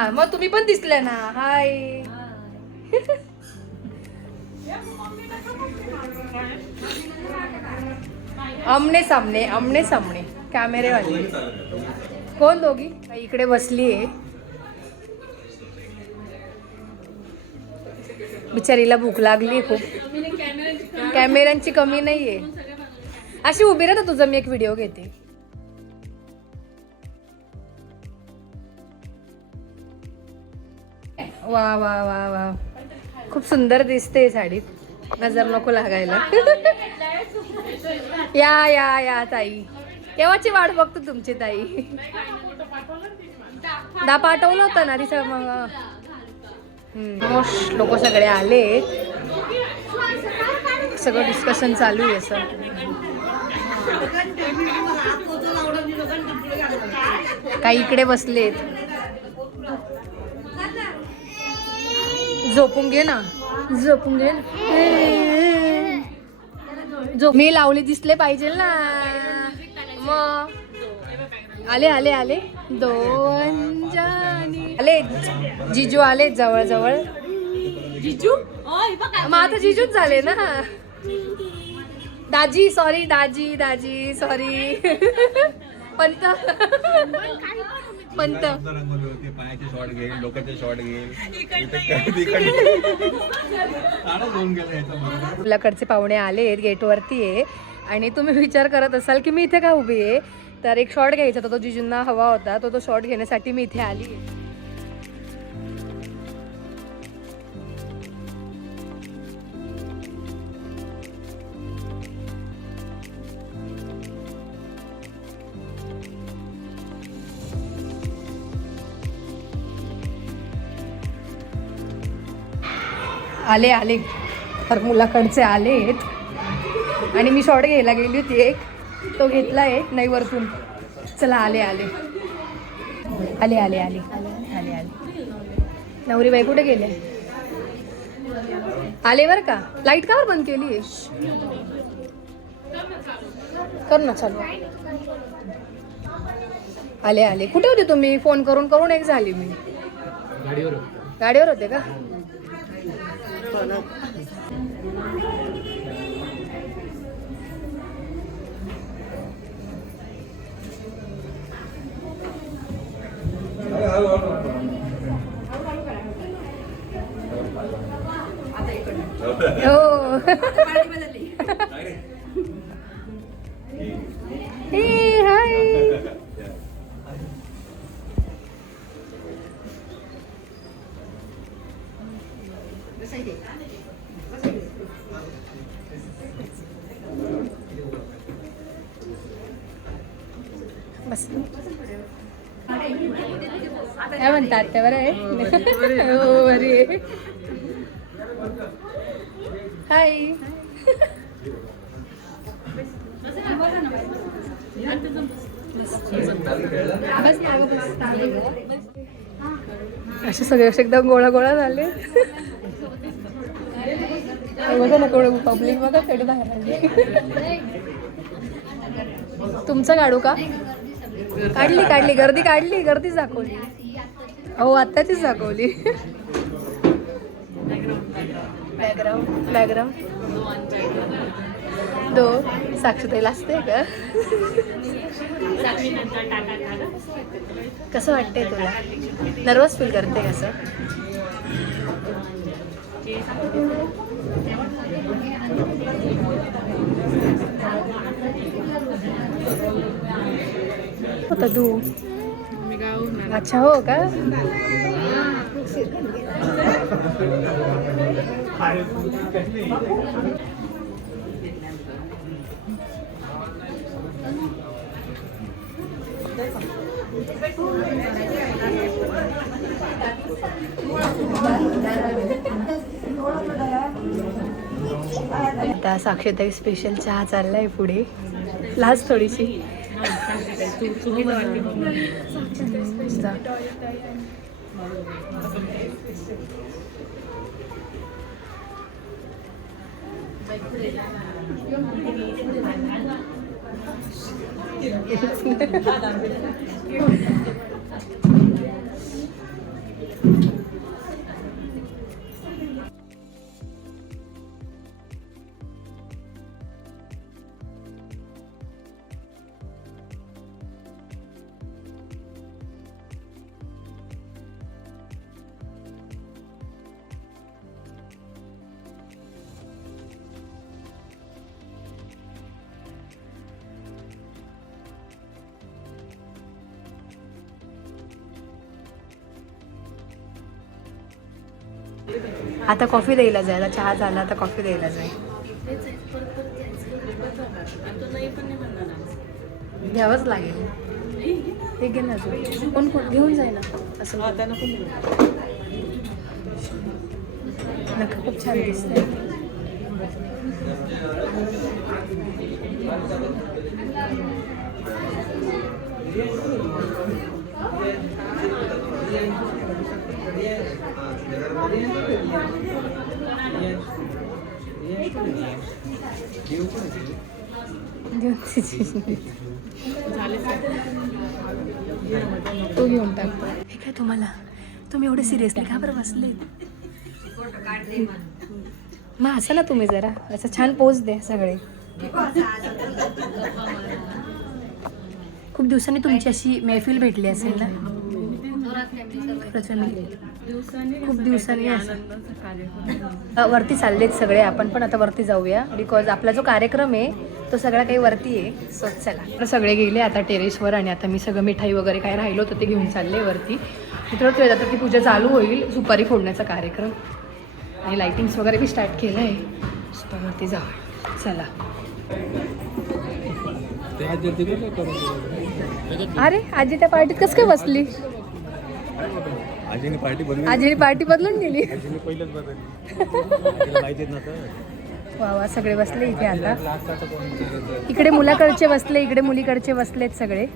हा मग तुम्ही पण दिसले ना. हाय. आमने सामने कॅमेरे वाले. कोण दोघी? इकडे बसली आहे. बिचारीला भूक लागली खूप. कॅमेऱ्यांची कमी नाहीये. अशी उभी राहा, तुझा मी एक व्हिडिओ घेते. वा वा वा वा, खूप सुंदर दिसते साडीत. नजर नको लागायला. या या या ताई, केव्हाची वाट बघतो तुमची ताई. पाठवलं होतं ना तिचं मग. लोक सगळे आले, सगळं डिस्कशन चालू आहे असं. काही इकडे बसलेत. झोपून घे ना, झोपून घे. झोप मी लावली दिसले पाहिजे ना मग. आले आले आले दोन जणी आले. जिजू आले जवळ जवळ. जिजू मग आता जिजूच झाले ना. दाजी सॉरी, दाजी दाजी सॉरी. पंत पंत पायाचे शॉट घेईल, लोकांचे शॉट घेईल. आपल्याकडचे पाहुणे आले गेटवरती आहे आणि तुम्ही विचार करत असाल की मी इथे का उभी आहे. तर एक शॉट घ्यायचा होता, तो जिजूंना हवा होता, तो शॉट घेण्यासाठी मी इथे आली आहे. आले आले तर मुलाकडचे आलेत आणि मी शॉट घ्यायला गेली होती एक, तो घेतलाय नाही वरतून. चला आले आले आले आले आले आले आले. नवरी बाई कुठे गेले? आले बर का. लाईट का बंद केली? कर ना चालू. आले आले. कुठे होते तुम्ही? फोन करून करून एक झाली मी. गाडीवर होते का? बस काय म्हणतात ते बरं आहे. हो अरे हाय. असे सगळे असे एकदम गोळा गोळा झाले. बघा ना कोण पब्लिक बघा कडे बाहेर आली. तुमचं काढू का? काढली काढली गर्दी काढली, गर्दीच दाखवली. हो आत्ताचीच दाखवली. बॅकग्राऊंड बॅकग्राऊंड दो साक्षीताईला असते का? कसं वाटतंय तुला? नर्वस फील करते कसं? होता तू? अच्छा हो का? आता साक्षीताई स्पेशल चहा चाललाय पुढे. लाज थोडीशी. आता कॉफी द्यायला जाईल, चहा झाला आता कॉफी द्यायला जाईल. घ्यावंच लागेल. हे घे ना अजून. कोण कोण घेऊन जाईल ना असं. नका खूप छान दिसतंय. तो घेऊन टाकतो. हे काय तुम्हाला, तुम्ही एवढे सिरियसली का बरं बसले? मग असं ना तुम्ही जरा असं छान पोज द्या सगळे. खूप दिवसांनी तुमची अशी मैफिल भेटली असेल ना. खूप दिवसांनी असं वरती चाललेत सगळे. आपण पण आता वरती जाऊया बिकॉज आपला जो कार्यक्रम आहे तो सगळा काही वरती आहे. सो चला सगळे गेले आता टेरेसवर आणि आता मी सगळं मिठाई वगैरे काय राहिलो होतं ते घेऊन चालले वरती. मित्र आता ती पूजा चालू होईल, सुपारी फोडण्याचा कार्यक्रम आणि लाइटिंग्स वगैरे बी स्टार्ट केलं आहे. सो वरती जाऊ चला. अरे आजी त्या पार्टीत कसं काय बसली? आजीने पार्टी बदलून गेली. पहिलेच बदलली. वा वा सगळे बसले इथे आता. इकडे मुलाकडचे बसले, इकडे मुलीकडचे बसलेत सगळे.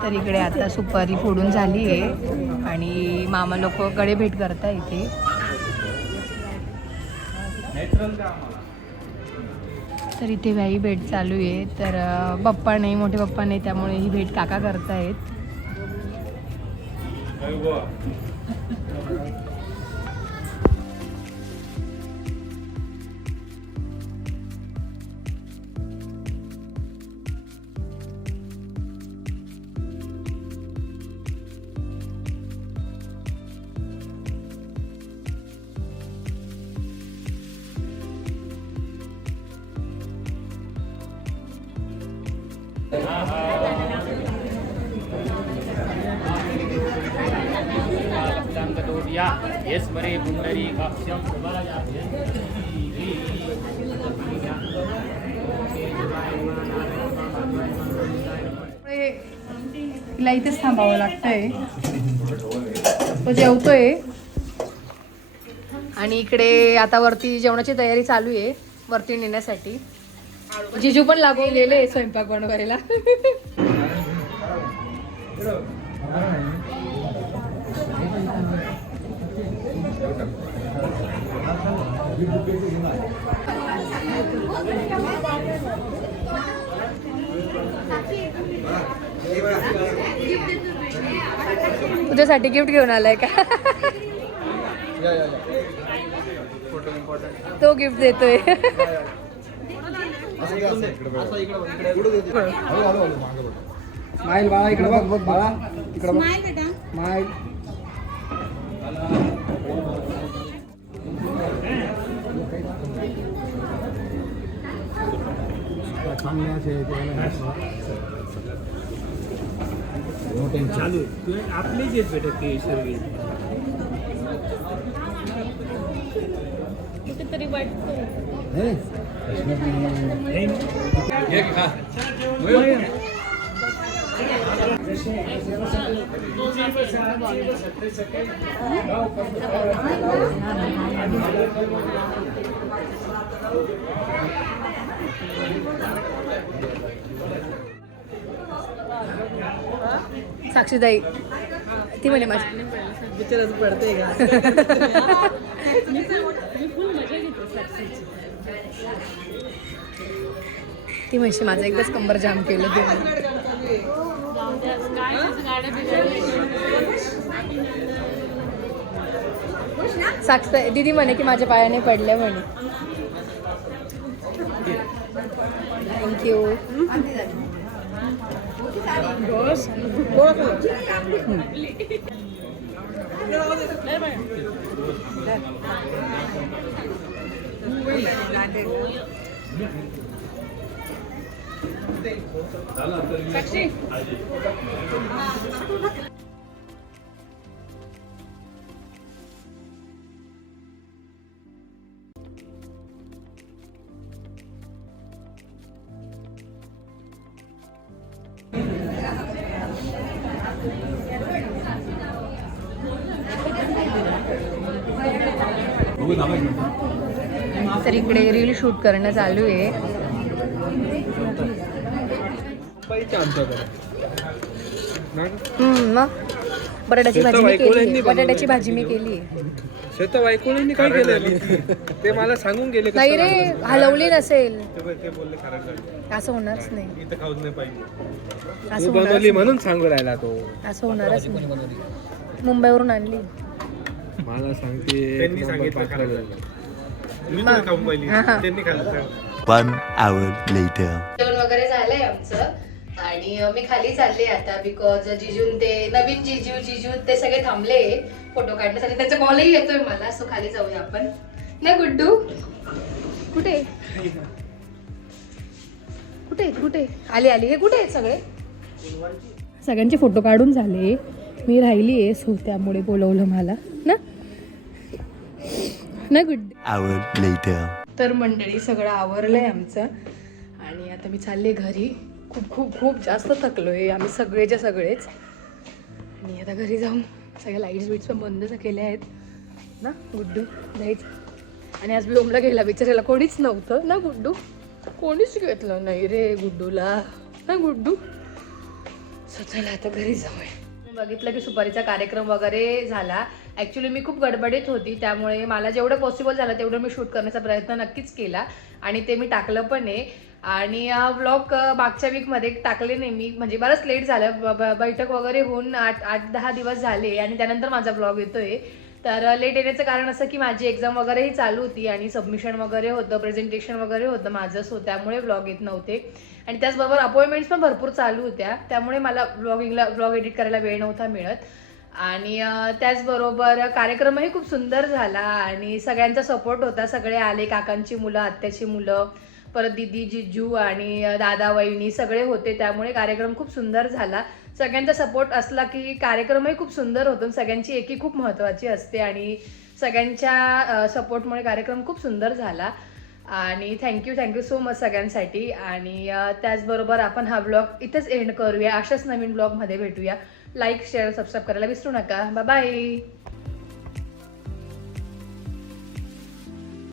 तर इकडे आता सुपारी फोडून झाली आहे आणि मामा लोक कडे भेट करता इथे. तर इथे व्याही भेट चालू आहे. तर पप्पा नाही, मोठे पप्पा नाही, त्यामुळे ही भेट काका करतायत. तिला इथेच थांबावं लागतंय. तो जेवतोय आणि इकडे आता वरती जेवणाची तयारी चालू आहे वरती नेण्यासाठी. जिजू पण लागून गेले स्वयंपाक बनवायला. तुझ्यासाठी गिफ्ट घेऊन आलाय का? तो गिफ्ट देतोय. स्माइल बाळा इकडे बघ, बाळा इकडे बघ. स्माइल. चालू आपलीच येत भेटत ते सर्व कुठेतरी वाटतं. साक्षीताई ती म्हणे माझी विचारच पडते का? ती म्हशी माझं एकदाच कंबर जाम केलं ते साक्षी दीदी म्हणे की माझ्या पायाने पडले म्हणे. थँक्यू. तर इकडे रील शूट करणं चालू आहे. मग बटाट्याची भाजी मी केली. बटाट्याची भाजी मी केली. शेतवाईकोळींनी काय केलं ते मला सांगून गेले. नाही रे, हलवली नसेल ते बोलले खरं असं होणारच नाही. इथं खाऊच नाही पाहिजे. असं तू होणारच बनवली नाही. म्हणून सांगू राहिला तो. असं होणारच नाही. मुंबईवरून आणली. मला सांगते त्यांनी सांगितलं मी मग. खाऊन पाहिली हा. त्यांनी खाल्लं. 1 hour later. जेवण वगैरे झालंय आमचं आणि मी खाली चालले आता बिकॉज जिजून ते नवीन जिजू ते सगळे थांबले फोटो काढण्यासाठी. त्याचा कॉलही येतोय मला. सो खाली जाऊया आपण ना. गुड्डू कुठे कुठे कुठे आले आले हे कुठे आहेत सगळे. सगळ्यांचे फोटो काढून झाले. मी राहिली आहे सो त्यामुळे बोलवलं मला ना गुड. Hour later. तर मंडळी सगळं आवरलंय आमचं आणि आता मी चालले घरी. खूप खूप खूप जास्त थकलोय आम्ही सगळेच्या सगळेच. आणि आता घरी जाऊन सगळ्या लाईट्स बिट्स पण बंद केल्या आहेत ना गुड्डू जायचं. आणि आज ब्लोमला गेला बिचारायला कोणीच नव्हतं ना गुड्डू. कोणीच घेतलं नाही रे गुड्डूला ना गुड्डू. सो चला आता घरी जाऊया. बघितलं की सुपारीचा कार्यक्रम वगैरे झाला. ॲक्च्युली मी खूप गडबडीत होती त्यामुळे मला जेवढं पॉसिबल झालं तेवढं मी शूट करण्याचा प्रयत्न नक्कीच केला आणि ते मी टाकलं पण आहे. आणि व्लॉग मागच्या वीकमध्ये टाकले नाही मी, म्हणजे बरंच लेट झालं. बैठक वगैरे होऊन 8-10 दिवस झाले आणि त्यानंतर माझा ब्लॉग येतोय. तर लेट येण्याचं कारण असं की माझी एक्झाम वगैरेही चालू होती आणि सबमिशन वगैरे होतं, प्रेझेंटेशन वगैरे होतं माझं. सो त्यामुळे ब्लॉग येत नव्हते आणि त्याचबरोबर अपॉइंटमेंट्स पण भरपूर चालू होत्या त्यामुळे मला ब्लॉग एडिट करायला वेळ नव्हता मिळत. आणि त्याचबरोबर कार्यक्रमही खूप सुंदर झाला आणि सगळ्यांचा सपोर्ट होता. सगळे आले, काकांची मुलं, आत्याची मुलं, परत दीदी, जिजू आणि दादा, वहिनी सगळे होते त्यामुळे कार्यक्रम खूप सुंदर झाला. सगळ्यांचा सपोर्ट असला की कार्यक्रमही खूप सुंदर होतो. सगळ्यांची एकी खूप महत्त्वाची असते आणि सगळ्यांच्या सपोर्टमुळे कार्यक्रम खूप सुंदर झाला. आणि थँक्यू सो मच सगळ्यांसाठी. आणि त्याचबरोबर आपण हा ब्लॉग इथेच एंड करूया. अशाच नवीन ब्लॉगमध्ये भेटूया. लाईक, शेअर, सबस्क्राईब करायला विसरू नका. Bye bye.